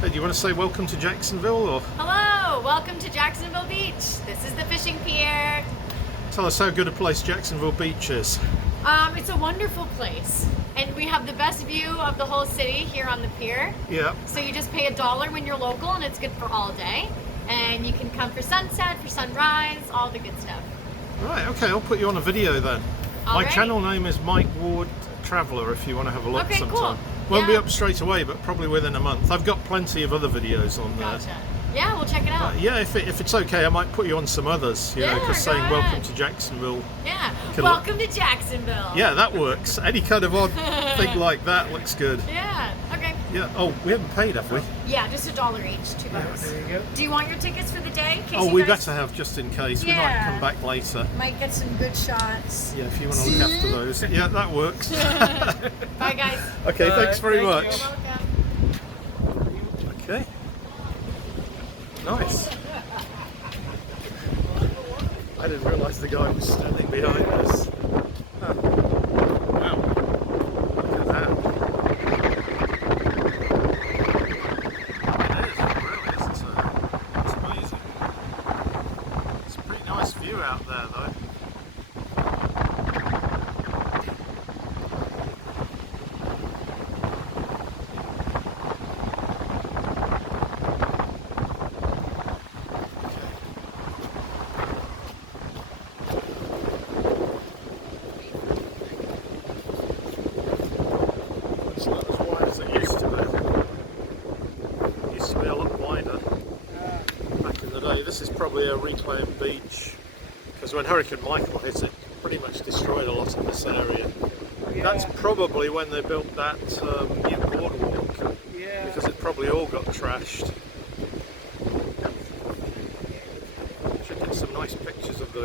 Hey, do you want to say welcome to Jacksonville, or Hello, welcome to Jacksonville Beach. This is the fishing pier. tell us how good a place Jacksonville Beach is? It's a wonderful place, and we have the best view of the whole city here on the pier. Yeah. So you just pay $1 when you're local, and it's good for all day. And you can come for sunset, for sunrise, all the good stuff. Right, okay, I'll put you on a video then. My Alrighty. channel name is Mike Ward Traveller if you want to have a look Okay, sometime. cool. Won't be Yeah. up straight away, but probably within a month. I've got plenty of other videos on there. Gotcha. Yeah, we'll check it out. Yeah, if it's okay, I might put you on some others, you know, Yeah, because go saying welcome ahead. to Jacksonville. Yeah. Can Welcome to Jacksonville. Yeah, that works. Any kind of odd thing like that looks good. Yeah. Okay. Yeah. Oh, we haven't paid, have we? Yeah, just $1 each, $2. There you go. Do you want your tickets for the day? In case Oh, you we guys better have just in case. We might Yeah. come back later. might get some good shots. Yeah, if you want to look after those. Yeah, that works. Bye, guys. Okay, thanks very Thank much. You're welcome. Okay. Nice. I didn't realise the guy was standing behind us. Huh. Wow. Look at that. It is, really, isn't it? It's amazing. It's a pretty nice view out there, though. It's not as wide as it used to be. It used to be a lot wider back in the day. This is probably a reclaimed beach because when Hurricane Michael hit it, pretty much destroyed a lot of this area. That's probably when they built that new boardwalk because it probably all got trashed. Should get some nice pictures of the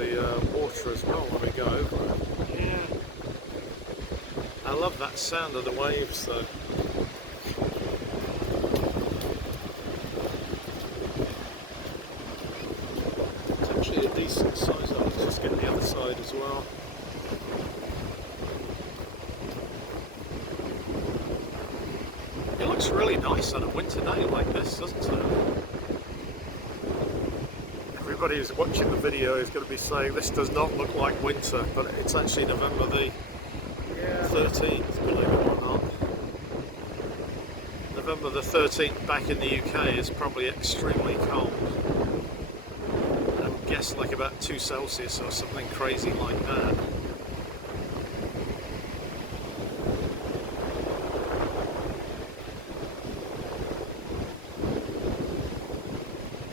water as well when we go over it. I love that sound of the waves though. It's actually a decent size. I'll just get the other side as well. It looks really nice on a winter day like this, doesn't it? Everybody who's watching the video is going to be saying this does not look like winter, but it's actually November the 13th, believe it or not. November the 13th back in the UK is probably extremely cold. I would guess like about 2 Celsius or something crazy like that.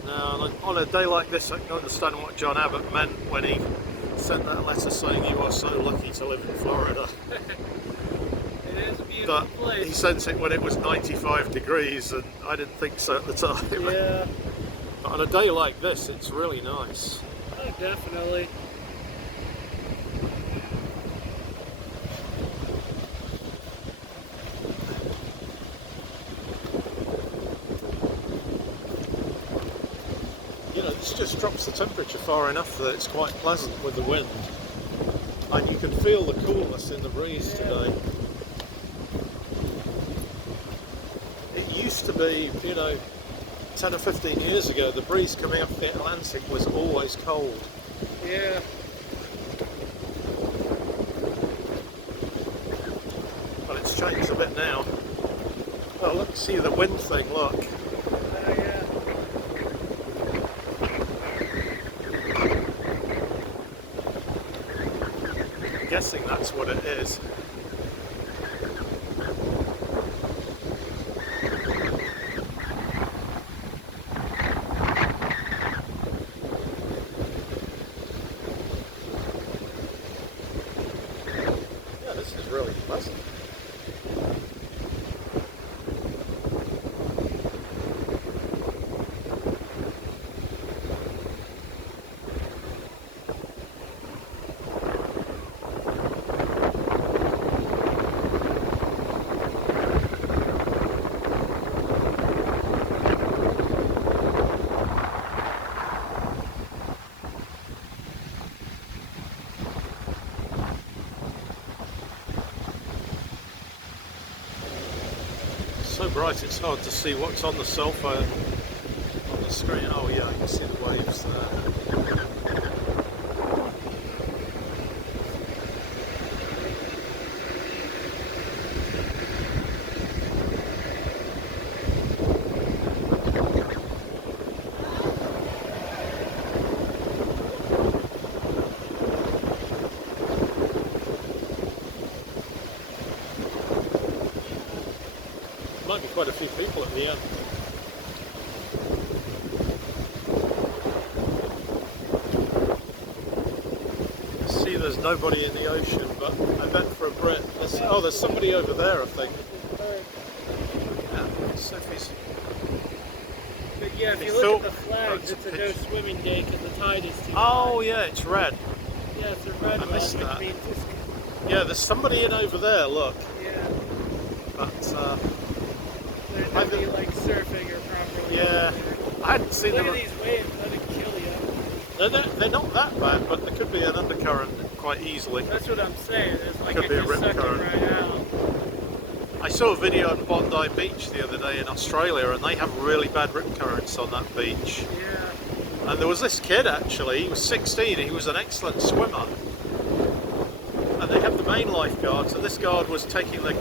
Now, on a day like this, I can understand what John Abbott meant when he sent that letter saying you are so lucky to live in Florida. It is a beautiful But place. he sent it when it was 95 degrees and I didn't think so at the time. Yeah, But on a day like this, it's really nice. oh, definitely. You know, this just drops the temperature far enough that it's quite pleasant with the wind. And you can feel the coolness in the breeze today. It used to be, you know, 10 or 15 years ago, the breeze coming off the Atlantic was always cold. Yeah, But it's changed a bit now. Oh, look, see the wind thing, look. yeah. I'm guessing that's what it is. Yeah, this is really pleasant. bright it's hard to see what's on the cell phone on the screen. Oh yeah, I can see the waves there. Might be quite a few people at the end. See, there's nobody in the ocean, but I bet for a Brit. There's somebody over there, I think. Yeah, Sophie's. But yeah, if you look at the flags, it's a no swimming day because the tide is too high. Oh yeah, it's red. Yeah, it's a red I one, missed which that. means it's, Yeah, there's somebody in over there. Look, yeah, but they're not be like surfing or properly. yeah, I hadn't seen Look them. at these waves, that'll kill you. They're not that bad, but there could be an undercurrent quite easily. That's what I'm saying. It's like Could it be a just rip suck it current. right out. I saw a video on Bondi Beach the other day in Australia, and they have really bad rip currents on that beach. Yeah. And there was this kid actually, he was 16, he was an excellent swimmer. And they had the main lifeguards, and this guard was taking the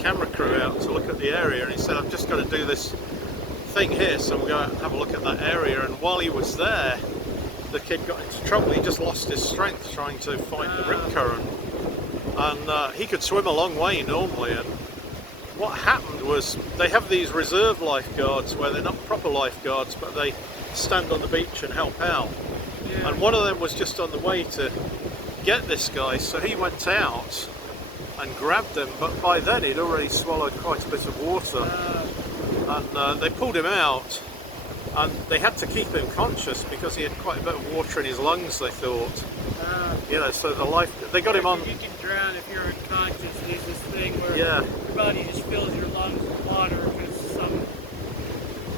camera crew out to look at the area, and he said, I've just got to do this thing here, so we'll go out and have a look at that area. And while he was there, the kid got into trouble. He just lost his strength trying to fight the rip current. And he could swim a long way normally, and what happened was they have these reserve lifeguards where they're not proper lifeguards, but they stand on the beach and help out. Yeah. And one of them was just on the way to get this guy, so he went out and grabbed him, but by then he'd already swallowed quite a bit of water. And they pulled him out, and they had to keep him conscious because he had quite a bit of water in his lungs, they thought. So they got him on. You can drown if you're unconscious. There's this thing where Yeah. your body just fills your lungs with water because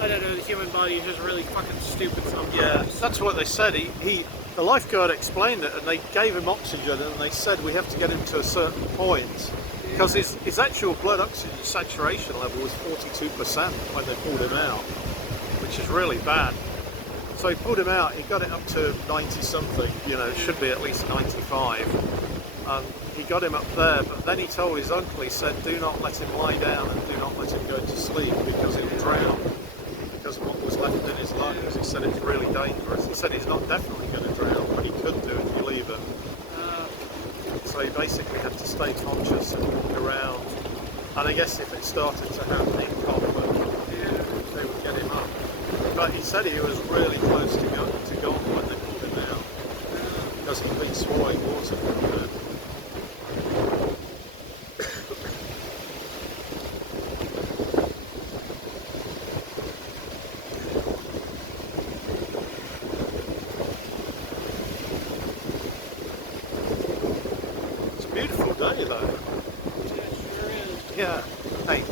I don't know, the human body is just really fucking stupid sometimes. Yeah, that's what they said. The lifeguard explained it, and they gave him oxygen, and they said we have to get him to a certain point because his actual blood oxygen saturation level was 42% when they pulled him out, which is really bad. So he pulled him out, he got it up to 90 something, it should be at least 95. And he got him up there, but then he told his uncle, he said, do not let him lie down and do not let him go to sleep because he'll drown. Because of what was left in his lungs. He said it's really dangerous. He said he's not definitely going to drown, but he could do if you leave him. So he basically had to stay conscious and walk around. And I guess if it started to have an income, they would get him up. But he said he was really close to gone when they pulled him out. Because he'd been swallowing water for a bit. Beautiful day though. Yeah, it sure is. Yeah. Hey.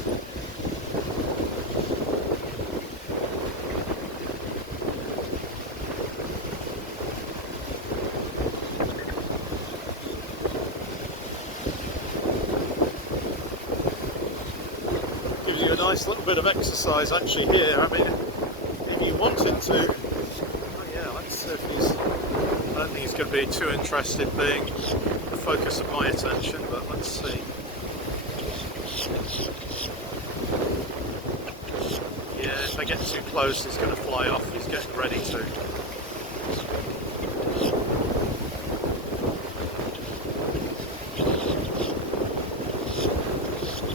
Gives you a nice little bit of exercise actually here. I mean, if you wanted to. Oh yeah, let's see if he's. I don't think he's going to be too interested being the focus of my attention, but let's see. Yeah, if I get too close, he's going to fly off. He's getting ready to.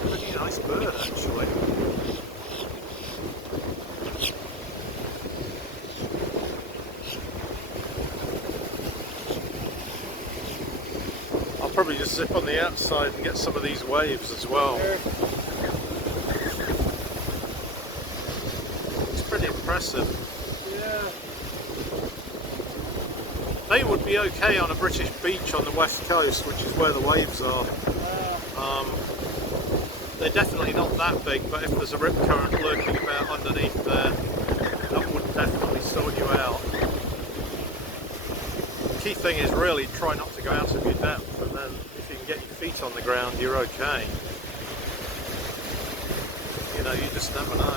Pretty nice bird, actually. I'll probably just zip on the outside and get some of these waves as well. It's pretty impressive. Yeah. They would be okay on a British beach on the west coast, which is where the waves are. They're definitely not that big, but if there's a rip current lurking about underneath there, that would definitely stall you out. The key thing is really try not to go out of your depth, and then if you can get your feet on the ground, you're okay. know, you just never know.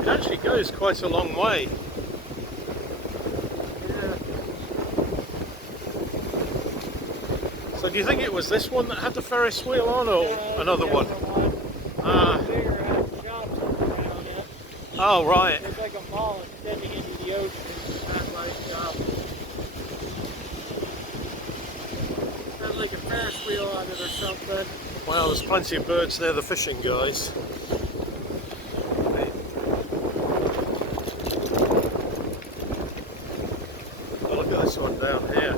It actually goes quite a long way. So do you think it was this one that had the Ferris wheel on, or another one? Oh, right. It's like a mall extending into the ocean. Has like a Ferris wheel on it or something. Well, there's plenty of birds near the fishing guys. Oh, look at this one down here.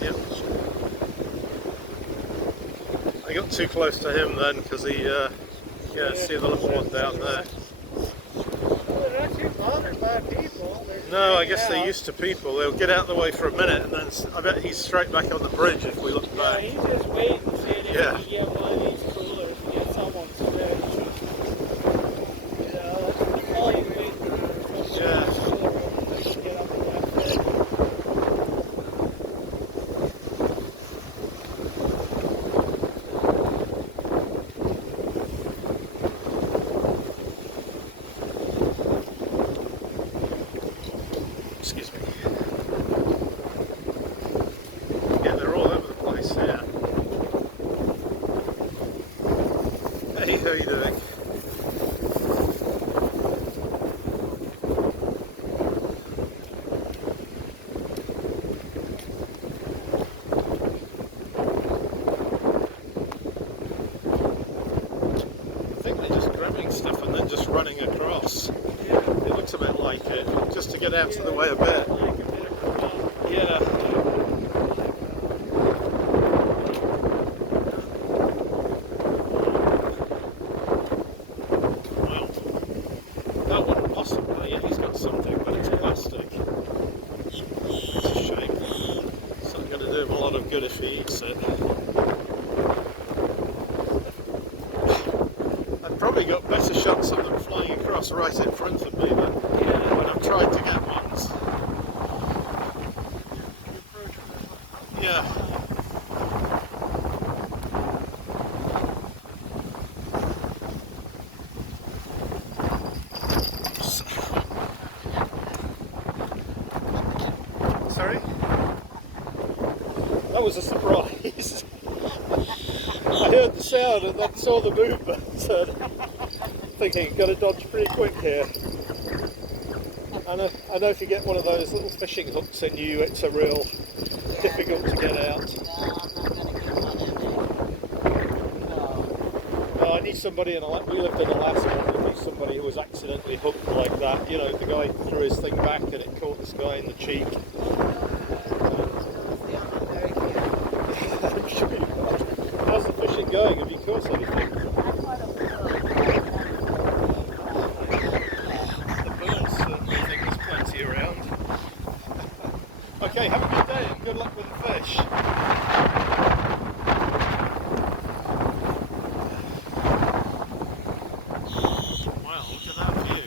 Yep. I got too close to him then because he, yeah, see the little one down there. Well, they're not too bothered by people. No, I guess they're used to people. They'll get out of the way for a minute and then I bet he's straight back on the bridge if we look back. Yeah, he's just waiting to see if he Yeah. can get one of these coolers and get someone's fish. You know, that's all he's waiting for. Yeah. Get up and get fish. Excuse me. Yeah, they're all over the place here. Hey, how you doing? I think they're just grabbing stuff and then just running across. It looks a bit like it, just to get out of the way a bit. Yeah. Wow. That wouldn't possibly. Yeah, he's got something, but it's plastic. It's a shame. It's not going to do him a lot of good if he eats it. I've probably got better shots of them flying across right in front of me than when I've tried to get ones. Yeah. Sorry? That was a surprise. I heard the sound and then saw the movement. Thinking, got to dodge pretty quick here. I know if you get one of those little fishing hooks in you, it's a real difficult to get out. No, I need somebody we lived in Alaska, and I need somebody who was accidentally hooked like that. You know, the guy threw his thing back and it caught this guy in the cheek. How's the fishing going? Have you caught anything? Okay, have a good day and good luck with the fish. Wow, look at that view.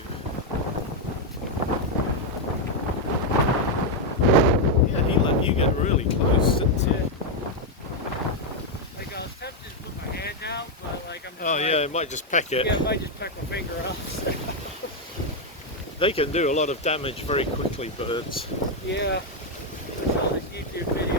Yeah, he let you get really close, didn't he? Like I was tempted to put my hand out, but like I'm just Yeah, it might just peck it. Yeah, I might just peck my finger off. They can do a lot of damage very quickly, birds. Yeah. I saw this YouTube video